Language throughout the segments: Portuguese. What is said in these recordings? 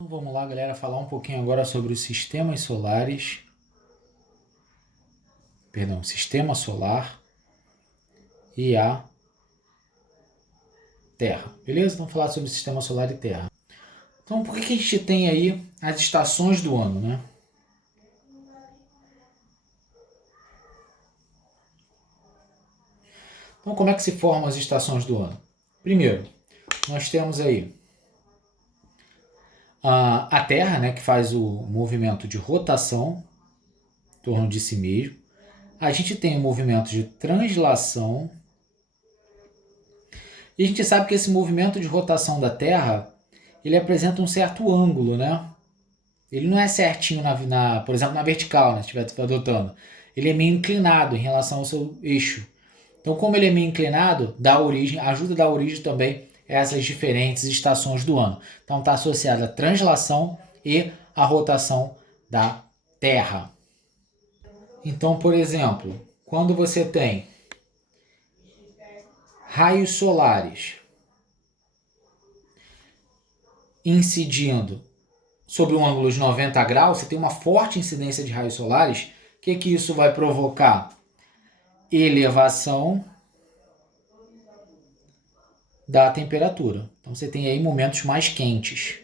Então, vamos lá, galera, falar um pouquinho agora sobre os sistemas solares. Sistema solar e a Terra. Beleza? Vamos falar sobre o sistema solar e Terra. Então, por que a gente tem aí as estações do ano, né? Então, como é que se formam as estações do ano? Primeiro, nós temos aí a Terra, né, que faz o movimento de rotação em torno de si mesmo. A gente tem o movimento de translação. E a gente sabe que esse movimento de rotação da Terra, ele apresenta um certo ângulo, né? Ele não é certinho, por exemplo, na vertical, né, se estiver adotando. Ele é meio inclinado em relação ao seu eixo. Então, como ele é meio inclinado, ajuda a dar origem também a essas diferentes estações do ano. Então, está associado à translação e à rotação da Terra. Então, por exemplo, quando você tem raios solares incidindo sobre um ângulo de 90 graus, você tem uma forte incidência de raios solares. O que isso vai provocar? Elevação da temperatura. Então você tem aí momentos mais quentes.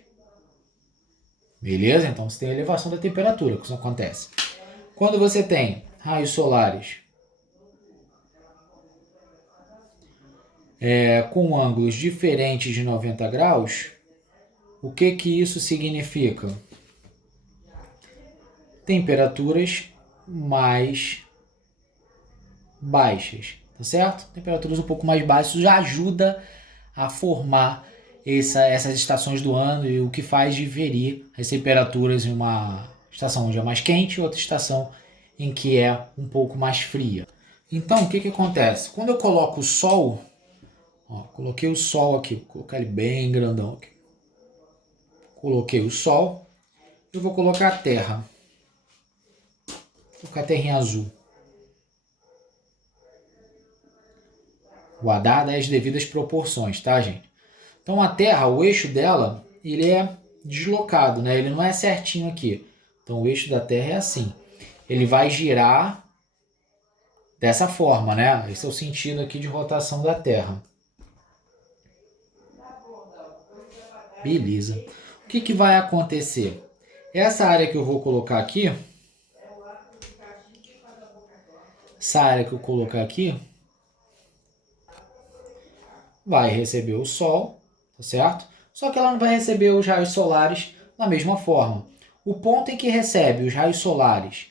Beleza? Então você tem a elevação da temperatura, que isso acontece. Quando você tem raios solares com ângulos diferentes de 90 graus, o que isso significa? Temperaturas mais baixas, tá certo? Temperaturas um pouco mais baixas já ajuda a formar essas estações do ano e o que faz diferir as temperaturas em uma estação onde é mais quente e outra estação em que é um pouco mais fria. Então, o que acontece? Quando eu coloco o Sol, coloquei o Sol aqui, vou colocar ele bem grandão aqui. Coloquei o Sol, eu vou colocar a Terra. Vou colocar a terrinha azul. Guardada as devidas proporções, tá, gente? Então a Terra, o eixo dela, ele é deslocado, né? Ele não é certinho aqui. Então o eixo da Terra é assim. Ele vai girar dessa forma, né? Esse é o sentido aqui de rotação da Terra. Beleza. O que vai acontecer? Essa área que eu vou colocar aqui, vai receber o Sol, tá certo? Só que ela não vai receber os raios solares da mesma forma. O ponto em que recebe os raios solares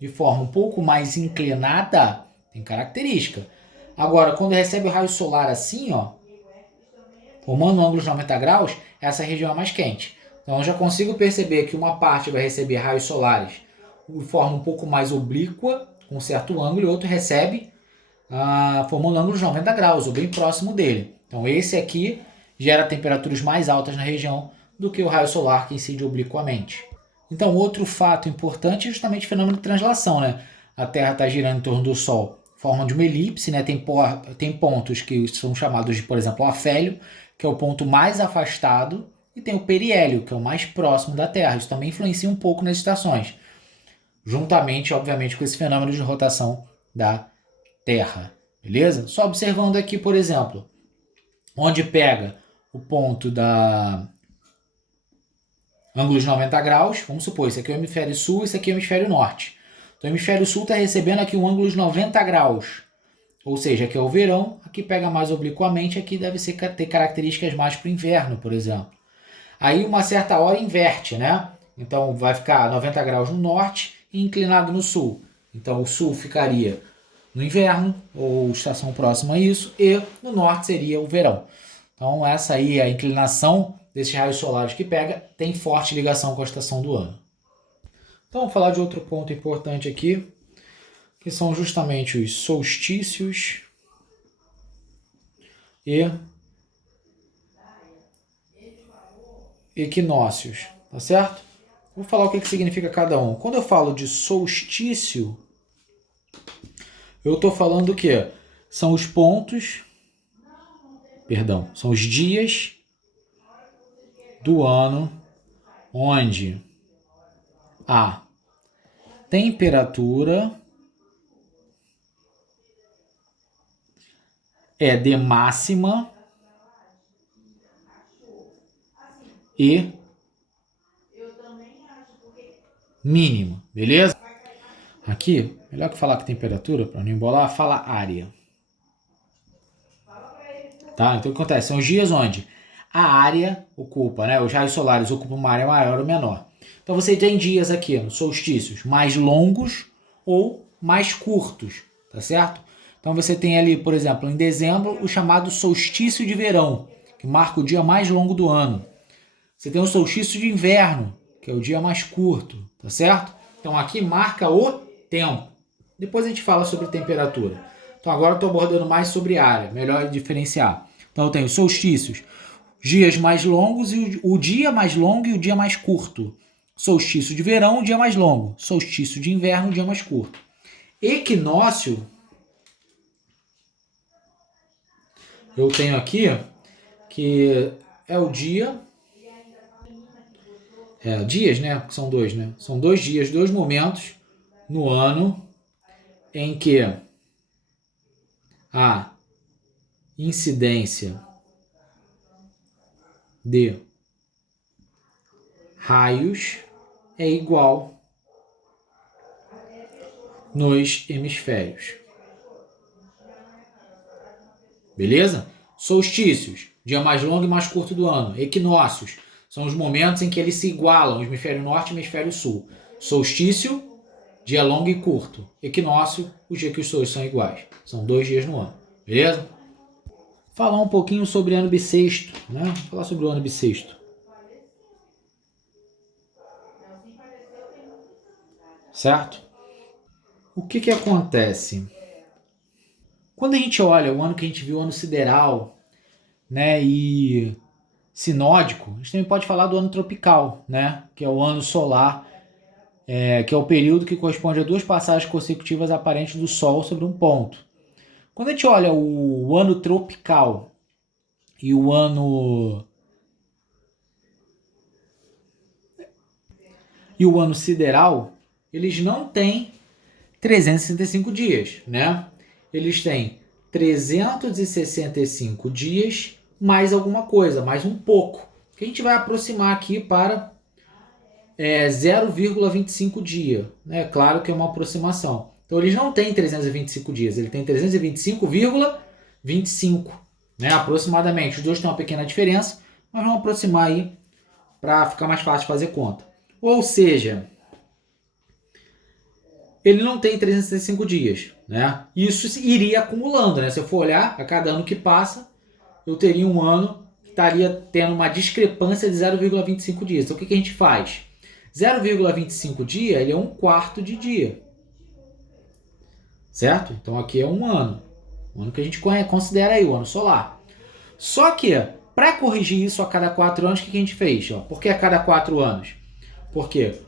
de forma um pouco mais inclinada tem característica. Agora, quando recebe o raio solar assim, ó, formando um ângulo de 90 graus, essa região é mais quente. Então eu já consigo perceber que uma parte vai receber raios solares de forma um pouco mais oblíqua, com um certo ângulo, e outro recebe formando um ângulo de 90 graus, ou bem próximo dele. Então esse aqui gera temperaturas mais altas na região do que o raio solar que incide obliquamente. Então outro fato importante é justamente o fenômeno de translação, né? A Terra está girando em torno do Sol, forma de uma elipse, né? Tem pontos que são chamados de, por exemplo, o afélio, que é o ponto mais afastado, e tem o periélio, que é o mais próximo da Terra. Isso também influencia um pouco nas estações, juntamente, obviamente, com esse fenômeno de rotação da Terra. Beleza? Só observando aqui, por exemplo, onde pega o ponto da ângulo de 90 graus, vamos supor, esse aqui é o hemisfério sul, esse aqui é o hemisfério norte. Então o hemisfério sul está recebendo aqui um ângulo de 90 graus. Ou seja, aqui é o verão, aqui pega mais obliquamente, aqui deve ter características mais para o inverno, por exemplo. Aí uma certa hora inverte, né? Então vai ficar 90 graus no norte e inclinado no sul. Então o sul ficaria no inverno, ou estação próxima a isso, e no norte seria o verão. Então essa aí, a inclinação desses raios solares que pega, tem forte ligação com a estação do ano. Então vamos falar de outro ponto importante aqui, que são justamente os solstícios e equinócios, tá certo? Vou falar o que significa cada um. Quando eu falo de solstício, eu estou falando o quê? São os pontos, são os dias do ano onde a temperatura é de máxima e mínima, beleza? Aqui, melhor que falar que temperatura, para não embolar, fala área. Tá? Então o que acontece? São os dias onde a área ocupa, né? Os raios solares ocupam uma área maior ou menor. Então você tem dias aqui nos solstícios mais longos ou mais curtos, tá certo? Então você tem ali, por exemplo, em dezembro, o chamado solstício de verão, que marca o dia mais longo do ano. Você tem o solstício de inverno, que é o dia mais curto, tá certo? Então aqui marca o tempo. Depois a gente fala sobre temperatura. Então agora eu estou abordando mais sobre área, melhor diferenciar. Então eu tenho solstícios, dias mais longos e o dia mais longo e o dia mais curto. Solstício de verão, o dia mais longo. Solstício de inverno, o dia mais curto. Equinócio, eu tenho aqui que é o dia. Dias, né? São dois, né? São 2 dias, 2 momentos no ano em que a incidência de raios é igual nos hemisférios. Beleza? Solstícios, dia mais longo e mais curto do ano. Equinócios, são os momentos em que eles se igualam, hemisfério norte e hemisfério sul. Solstício, dia longo e curto. Equinócio, o dia que os dois são iguais. São 2 dias no ano. Beleza? Falar um pouquinho sobre ano bissexto, né? Falar sobre o ano bissexto. Certo? O que acontece? Quando a gente olha o ano que a gente viu, o ano sideral, né, e sinódico, a gente também pode falar do ano tropical, né, que é o ano solar, que é o período que corresponde a 2 passagens consecutivas aparentes do Sol sobre um ponto. Quando a gente olha o ano tropical e o ano sideral, eles não têm 365 dias, né? Eles têm 365 dias mais alguma coisa, mais um pouco, que a gente vai aproximar aqui para 0,25 dia, né? Claro que é uma aproximação. Então eles não têm 325 dias, ele tem 325,25, né? Aproximadamente. Os dois têm uma pequena diferença, mas vamos aproximar aí para ficar mais fácil de fazer conta. Ou seja, ele não tem 365 dias, né? Isso iria acumulando, né? Se eu for olhar, a cada ano que passa, eu teria um ano que estaria tendo uma discrepância de 0,25 dias. Então o que a gente faz? 0,25 dia, ele é um quarto de dia. Certo? Então aqui é um ano. O ano que a gente considera aí, o ano solar. Só que, para corrigir isso a cada 4 anos, o que a gente fez? Por que a cada 4 anos? Porque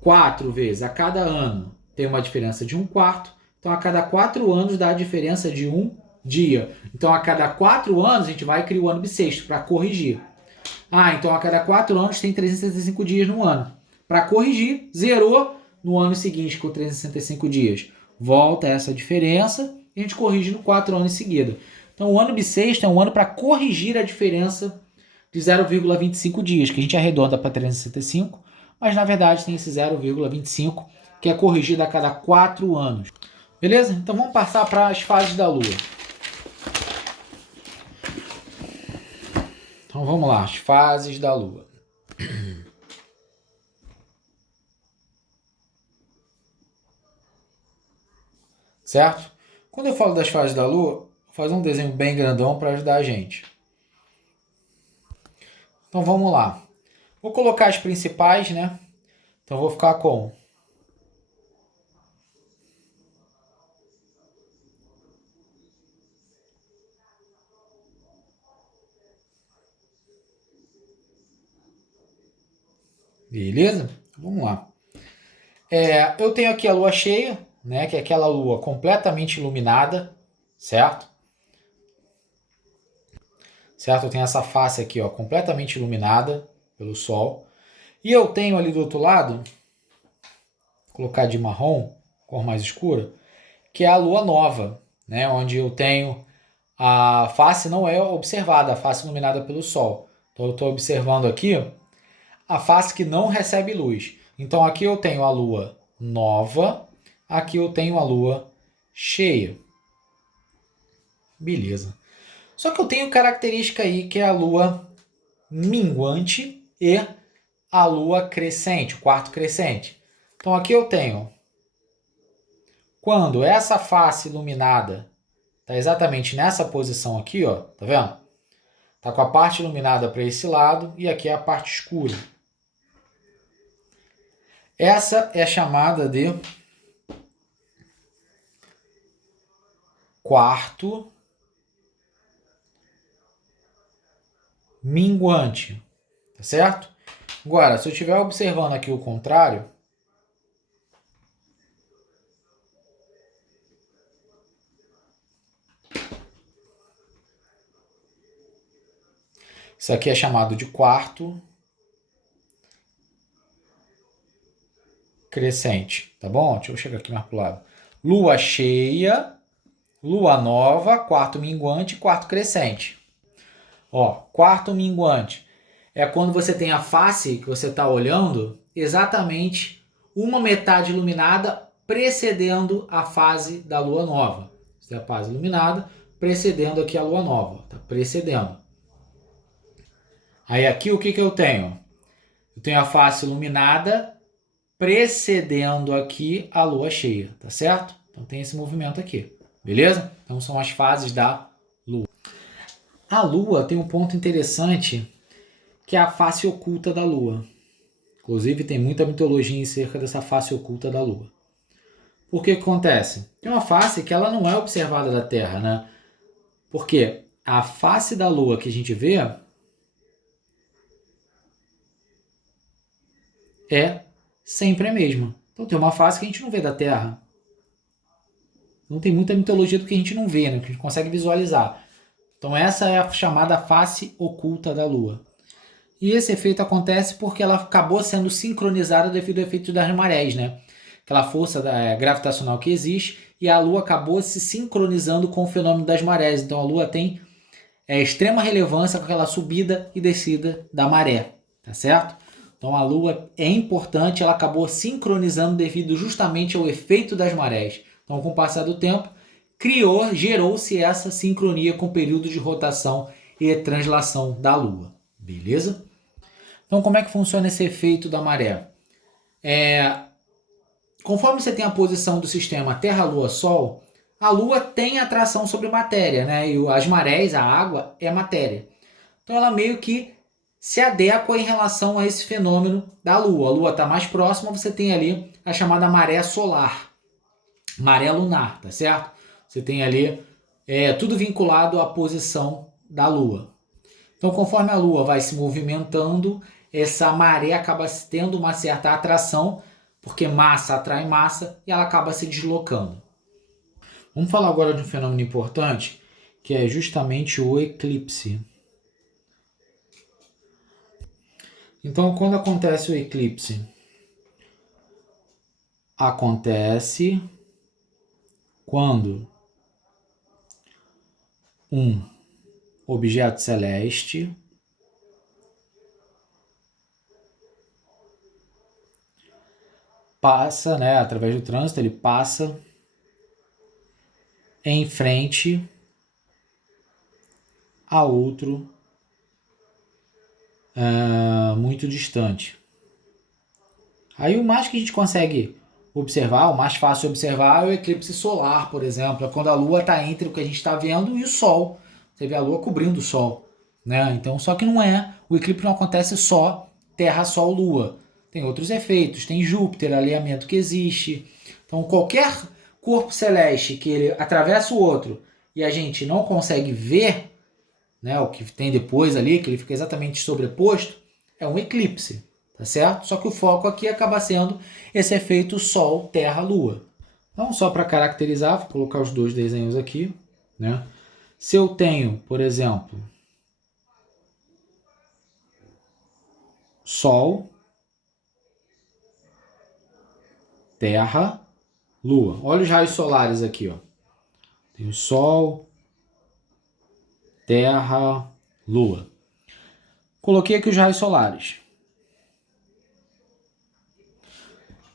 4 vezes a cada ano tem uma diferença de um quarto. Então a cada 4 anos dá a diferença de um dia. Então a cada 4 anos a gente vai criar o ano bissexto para corrigir. Então a cada 4 anos tem 365 dias no ano. Para corrigir, zerou no ano seguinte com 365 dias. Volta essa diferença e a gente corrige no 4 anos em seguida. Então o ano bissexto é um ano para corrigir a diferença de 0,25 dias, que a gente arredonda para 365, mas na verdade tem esse 0,25 que é corrigido a cada 4 anos. Beleza? Então vamos passar para as fases da Lua. Então vamos lá, as fases da Lua. Certo? Quando eu falo das fases da Lua, vou fazer um desenho bem grandão para ajudar a gente. Então vamos lá. Vou colocar as principais, né? Então vou ficar com beleza? Vamos lá. Eu tenho aqui a lua cheia, né? Que é aquela lua completamente iluminada, certo? Certo? Eu tenho essa face aqui, ó, completamente iluminada pelo sol. E eu tenho ali do outro lado, vou colocar de marrom, cor mais escura, que é a lua nova, né? Onde eu tenho a face não é observada, a face iluminada pelo sol. Então eu estou observando aqui a face que não recebe luz. Então aqui eu tenho a lua nova, aqui eu tenho a lua cheia. Beleza. Só que eu tenho característica aí que é a lua minguante e a lua crescente, o quarto crescente. Então aqui eu tenho, quando essa face iluminada está exatamente nessa posição aqui, ó, tá vendo? Está com a parte iluminada para esse lado e aqui é a parte escura. Essa é chamada de quarto minguante, tá certo? Agora, se eu estiver observando aqui o contrário, isso aqui é chamado de quarto crescente, tá bom? Deixa eu chegar aqui mais pro lado. Lua cheia, lua nova, quarto minguante, quarto crescente. Ó, quarto minguante é quando você tem a face que você está olhando exatamente uma metade iluminada precedendo a fase da lua nova. Você tem a fase iluminada precedendo aqui a lua nova, tá precedendo. Aí aqui o que eu tenho? Eu tenho a face iluminada precedendo aqui a lua cheia, tá certo? Então tem esse movimento aqui, beleza? Então são as fases da lua. A lua tem um ponto interessante que é a face oculta da lua. Inclusive tem muita mitologia em cerca dessa face oculta da lua. Por que acontece? Tem uma face que ela não é observada da Terra, né? Porque a face da lua que a gente vê é sempre a mesma. Então tem uma face que a gente não vê da Terra. Então tem muita mitologia do que a gente não vê, né? Que a gente consegue visualizar. Então essa é a chamada face oculta da Lua. E esse efeito acontece porque ela acabou sendo sincronizada devido ao efeito das marés, né? Aquela força gravitacional que existe, e a Lua acabou se sincronizando com o fenômeno das marés. Então a Lua tem extrema relevância com aquela subida e descida da maré, tá certo? Então a Lua é importante, ela acabou sincronizando devido justamente ao efeito das marés. Então, com o passar do tempo, gerou-se essa sincronia com o período de rotação e translação da Lua. Beleza? Então, como é que funciona esse efeito da maré? Conforme você tem a posição do sistema Terra, Lua, Sol, a Lua tem atração sobre matéria, né? E as marés, a água, é matéria. Então, ela meio que se adequa em relação a esse fenômeno da Lua. A Lua está mais próxima, você tem ali a chamada maré solar, maré lunar, tá certo? Você tem ali tudo vinculado à posição da Lua. Então, conforme a Lua vai se movimentando, essa maré acaba tendo uma certa atração, porque massa atrai massa e ela acaba se deslocando. Vamos falar agora de um fenômeno importante, que é justamente o eclipse. Então, quando acontece o eclipse? Acontece quando um objeto celeste passa, né, através do trânsito, ele passa em frente a outro muito distante. Aí o mais que a gente consegue observar, o mais fácil de observar é o eclipse solar, por exemplo, é quando a Lua está entre o que a gente está vendo e o Sol. Você vê a Lua cobrindo o Sol, né? Então, só que o eclipse não acontece só Terra, Sol, Lua. Tem outros efeitos, tem Júpiter, alinhamento que existe. Então, qualquer corpo celeste que ele atravessa o outro e a gente não consegue ver, né, o que tem depois ali, que ele fica exatamente sobreposto, é um eclipse, tá certo? Só que o foco aqui acaba sendo esse efeito Sol, Terra, Lua. Então, só para caracterizar, vou colocar os dois desenhos aqui, né? Se eu tenho, por exemplo, Sol Terra, Lua. Olha os raios solares aqui, ó. Tem o Sol, Terra, Lua. Coloquei aqui os raios solares.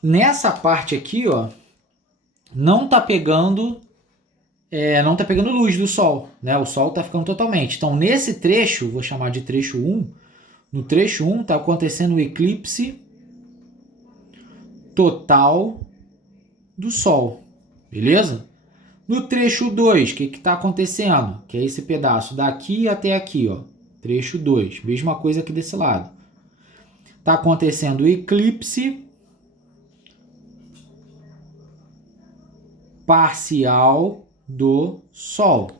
Nessa parte aqui, ó, não tá pegando luz do Sol, né? O Sol tá ficando totalmente. Então, nesse trecho, vou chamar de trecho 1, no trecho 1 tá acontecendo o eclipse total do Sol, beleza? No trecho 2, o que está acontecendo? Que é esse pedaço daqui até aqui, ó. Trecho 2, mesma coisa aqui desse lado. Está acontecendo o eclipse parcial do Sol.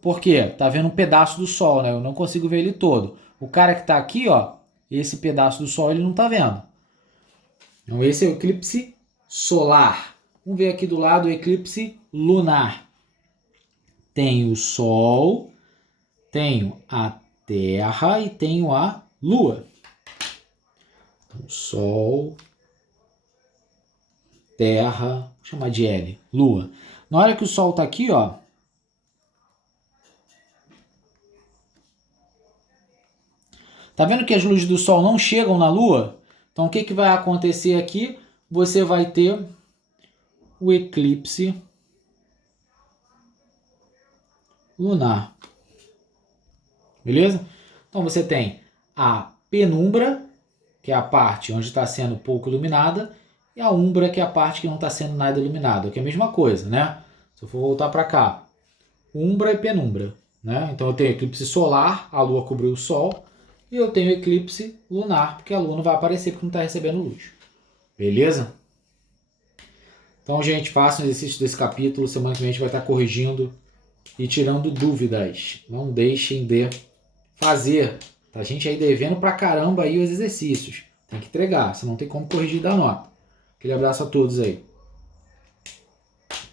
Por quê? Tá vendo um pedaço do Sol, né? Eu não consigo ver ele todo. O cara que está aqui, ó, esse pedaço do Sol ele não está vendo. Então esse é o eclipse solar. Vamos ver aqui do lado o eclipse lunar. Tenho o Sol, tenho a Terra e tenho a Lua. Então, Sol, Terra, vou chamar de L, Lua. Na hora que o Sol está aqui, ó, tá vendo que as luzes do Sol não chegam na Lua? Então o que, que vai acontecer aqui? Você vai ter o eclipse lunar. Beleza? Então você tem a penumbra, que é a parte onde está sendo pouco iluminada, e a umbra, que é a parte que não está sendo nada iluminada, que é a mesma coisa, né? Se eu for voltar para cá, umbra e penumbra, né? Então eu tenho eclipse solar, a Lua cobriu o Sol, e eu tenho eclipse lunar, porque a Lua não vai aparecer porque não está recebendo luz. Beleza? Então, gente, façam o exercício desse capítulo. Semana que vem a gente vai estar corrigindo e tirando dúvidas. Não deixem de fazer. Tá a gente aí devendo pra caramba aí os exercícios. Tem que entregar, senão não tem como corrigir da nota. Aquele abraço a todos aí.